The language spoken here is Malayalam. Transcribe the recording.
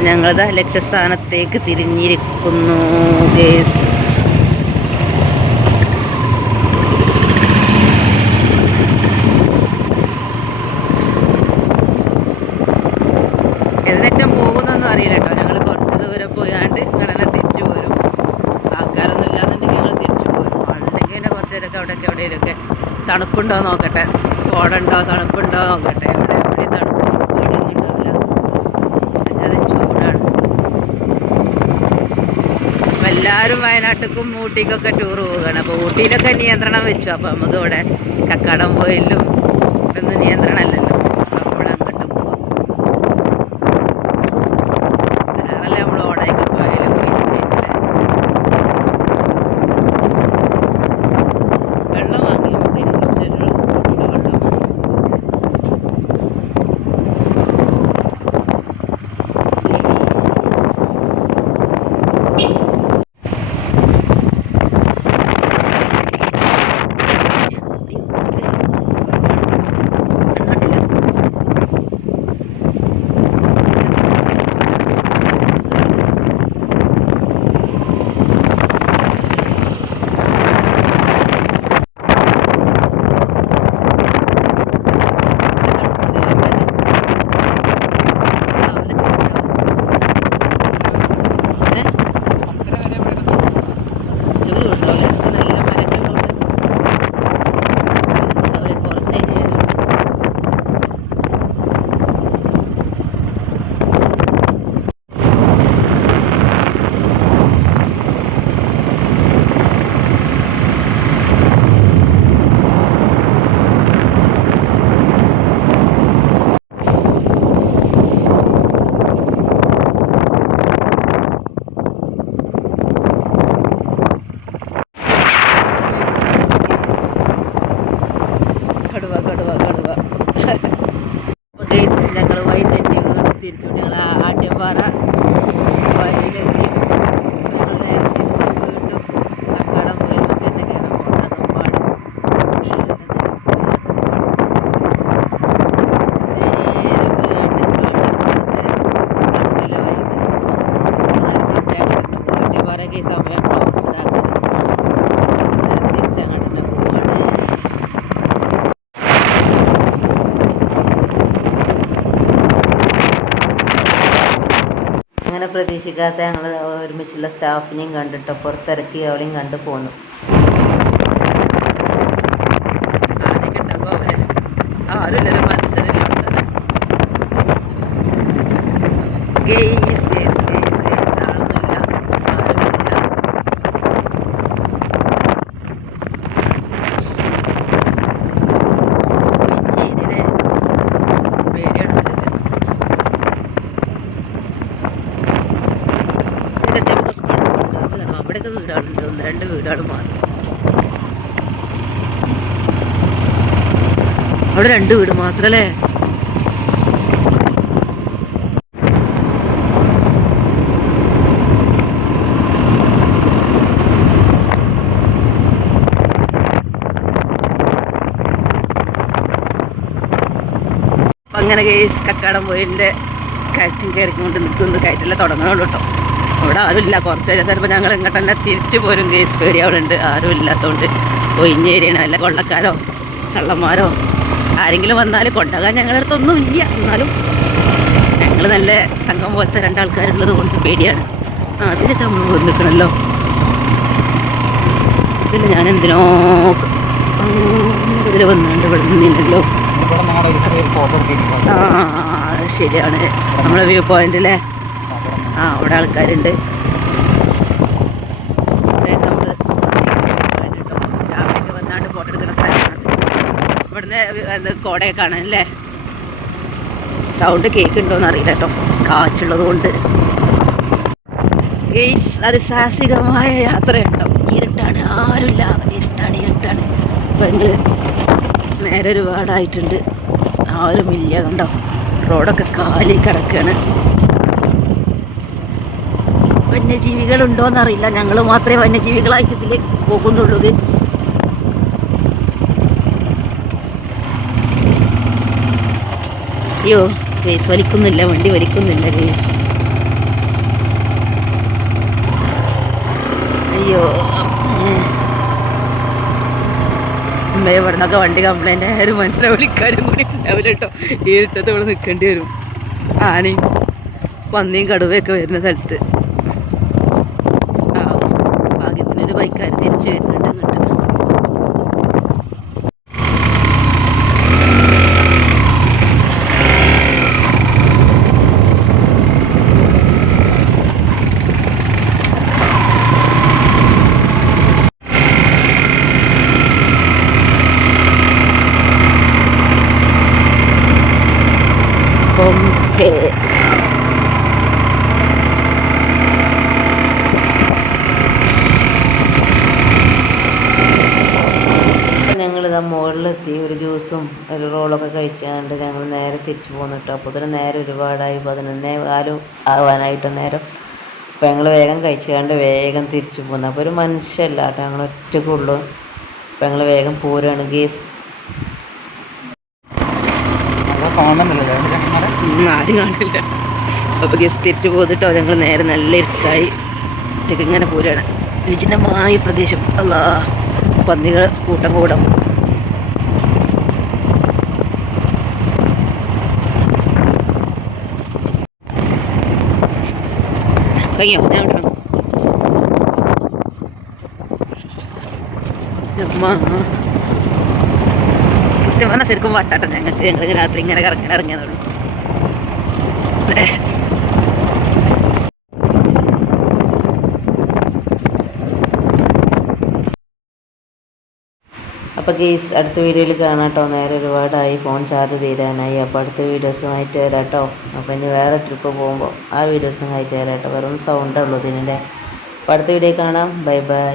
അപ്പം ഞങ്ങളിതാ ലക്ഷ്യസ്ഥാനത്തേക്ക് തിരിഞ്ഞിരിക്കുന്നു ഗേസ്. എന്നിട്ടും പോകുന്നൊന്നും അറിയില്ല കേട്ടോ. ഞങ്ങൾ കുറച്ച് ദൂരം പോയാണ്ട് ഇങ്ങനെ തിരിച്ചു പോരും. ആൾക്കാരൊന്നും ഇല്ലാന്നുണ്ടെങ്കിൽ ഞങ്ങൾ തിരിച്ചു പോരും. ഉണ്ടെങ്കിൽ കുറച്ച് പേരൊക്കെ അവിടെയൊക്കെ എവിടെയൊക്കെ തണുപ്പുണ്ടോ നോക്കട്ടെ. കോടുണ്ടോ തണുപ്പുണ്ടോ നോക്കട്ടെ. എല്ലാവരും വയനാട്ടിക്കും ഊട്ടിക്കൊക്കെ ടൂർ പോവുകയാണ്. അപ്പോൾ ഊട്ടിയിലൊക്കെ നിയന്ത്രണം വെച്ചു. അപ്പോൾ നമുക്ക് ഇവിടെ കക്കാടം പോയില്ലും ഒന്നും നിയന്ത്രണമല്ലല്ലോ അപ്പോൾ അങ്ങോട്ട് പോവാം അതിനാണല്ലേ നമ്മൾ ഓടയൊക്കെ പോയാലും പോയിട്ടുണ്ടെങ്കിലേ വെള്ളം വാങ്ങി നമുക്ക് കുറച്ച് വെള്ളം ഫോറസ്റ്റ് ഏരിയ കടുവ കടുവ കടുവ അപ്പോൾ ഞങ്ങൾ വൈകിട്ടെത്തി വീണ്ടും തിരിച്ചു ഞങ്ങൾ ആട്യപ്പാറ വയലിലെത്തി ഞങ്ങൾ നേരെ തിരിച്ച് വീണ്ടും കക്കാടം പോയിലൊക്കെ തന്നെയാണ് അകമ്പാട് നേരെ പോയിട്ട് അവിടെ ഈ സമയം അങ്ങനെ പ്രതീക്ഷിക്കാത്ത ഞങ്ങൾ ഒരുമിച്ചുള്ള സ്റ്റാഫിനെയും കണ്ടിട്ട് പുറത്തിറക്കി അവളെയും കണ്ടു പോന്നു ആരുമില്ലല്ലോ മനുഷ്യരില്ല ഗെയ്സ് ഗെയ്സ് ഗെയ്സ് ഗെയ്സ് ആളൊന്നുമില്ല ആരുമില്ല ഇതിനെ പേടിയാണ് ഇതൊക്കെ കുറച്ച് തണുപ്പുണ്ട് അവിടെയൊക്കെ വീടുകളുണ്ട് ഒന്ന് രണ്ട് വീടാണ് മാത്രം അവിടെ രണ്ട് വീട് മാത്രല്ലേ? അങ്ങനെ കേസ് കക്കാടം പോയിന്റെ കയറ്റും കയറിക്കൊണ്ട് നിൽക്കുന്നു. കയറ്റില്ല തുടങ്ങണുള്ളൂ കേട്ടോ. അവിടെ ആരുമില്ല. കുറച്ച് ചിലപ്പോൾ ഞങ്ങൾ ഇങ്ങോട്ട് തന്നെ തിരിച്ചു പോരും. കേസ് പേടി അവിടെ ഉണ്ട് ആരും ഇല്ലാത്തതുകൊണ്ട് ഒഴിഞ്ഞേരിയാണ് അല്ല കൊള്ളക്കാരോ കള്ളന്മാരോ ആരെങ്കിലും വന്നാൽ കൊണ്ടാകാൻ ഞങ്ങളുടെ അടുത്തൊന്നും ഇല്ല. എന്നാലും ഞങ്ങൾ നല്ല തങ്കം പോലത്തെ രണ്ടാൾക്കാരുള്ളത് കൊണ്ട് പേടിയാണ്. ആ അതിലൊക്കെ നമ്മൾ പോയി നിൽക്കണമല്ലോ ഇതിൽ ഞാൻ എന്തിനോ ഇതിൽ വന്നുകൊണ്ട് ഇവിടെ നിന്നില്ലല്ലോ. ഇവിടെ ആ ശരിയാണ്. നമ്മളെ വ്യൂ പോയിന്റ് അല്ലേ ആ അവിടെ ആൾക്കാരുണ്ട്. രാവിലെയൊക്കെ വന്നാണ്ട് ഫോട്ടോ എടുക്കുന്ന സ്ഥലമാണ്. ഇവിടുന്ന് കോടയൊക്കെ കാണാൻ അല്ലേ? സൗണ്ട് കേൾക്കുന്നുണ്ടോന്ന് അറിയില്ല കേട്ടോ. കാച്ചുള്ളത് കൊണ്ട് സാഹസികമായ യാത്രയുണ്ടോ? ഇരുട്ടാണ്. ആരുമില്ല. ഇരുട്ടാണ് ഇരുട്ടാണ്. ഭയങ്കര നേരെ ഒരുപാടായിട്ടുണ്ട്. ആരുമില്ല കണ്ടോ? റോഡൊക്കെ കാലി കിടക്കുകയാണ് വന്യജീവികൾ ഉണ്ടോയെന്നറിയില്ല ഞങ്ങൾ മാത്രമേ വന്യജീവികളായിട്ട് ഇതിൽ പോകുന്നുള്ളൂ അയ്യോ ഗേസ് വലിക്കുന്നില്ല വണ്ടി വലിക്കുന്നില്ല ഗേസ് അയ്യോ അമ്മയെ പറഞ്ഞൊക്കെ വണ്ടി കംപ്ലൈന്റ് ആയാലും മനസ്സിലെ വിളിക്കാനും കൂടി ഉണ്ടാവില്ല കേട്ടോ. ഈ ഇരുട്ടത്ത് ഇവിടെ നിൽക്കേണ്ടി വരും. ആനയും പന്നിയും കടുവയൊക്കെ വരുന്ന സ്ഥലത്ത്. ബൈക്കാർ തിരിച്ചു വരുന്നുണ്ട് ഇങ്ങോട്ട് ഹോം ഞങ്ങൾ ഇതാ മുകളിലെത്തി ഒരു ജ്യൂസും ഒരു റോളൊക്കെ കഴിച്ചുകൊണ്ട് ഞങ്ങൾ നേരെ തിരിച്ചു പോകുന്നു കേട്ടോ. അപ്പോൾ ഇതിന് നേരെ ഒരുപാടായി പതിനൊന്നേ കാലും ആവാനായിട്ട് നേരം. അപ്പോൾ ഞങ്ങൾ വേഗം കഴിച്ചുകൊണ്ട് വേഗം തിരിച്ചു പോകുന്നു അപ്പോൾ ഒരു മനുഷ്യല്ല കേട്ടോ ഞങ്ങൾ ഒറ്റക്കുള്ളൂ അപ്പോൾ ഞങ്ങൾ വേഗം പോരുകയാണ് ഗേസ്. കാണില്ല. അപ്പോൾ ഗസ് തിരിച്ചു പോന്നിട്ടോ ഞങ്ങൾ നേരെ നല്ല ഇരുട്ടായി ഒറ്റയ്ക്ക് ഇങ്ങനെ പോരുകയാണ് വിജനമായ പ്രദേശം. അല്ലാ പന്നികൾ കൂട്ടം കൂടം കഴിയോ ഞാൻ സത്യം പറഞ്ഞാൽ ശരിക്കും വട്ടാട്ടോ ഞങ്ങൾക്ക്. ഞങ്ങൾ രാത്രി ഇങ്ങനെ കറങ്ങി ഇറങ്ങിയതുള്ളൂ അപ്പോൾ ഗെയ്സ് അടുത്ത വീഡിയോയിൽ കാണാം കേട്ടോ നേരെ ഒരുപാടായി ഫോൺ ചാർജ് തീരാനായി. അപ്പോൾ അടുത്ത വീഡിയോസുമായിട്ട് വരാം കേട്ടോ അപ്പോൾ ഇനി വേറെ ട്രിപ്പ് പോകുമ്പോൾ ആ വീഡിയോസും ആയിട്ട് തരാം കേട്ടോ വെറും സൗണ്ടേ ഉള്ളൂ ഇതിന്റെ അപ്പോൾ അടുത്ത വീഡിയോ കാണാം. Bye bye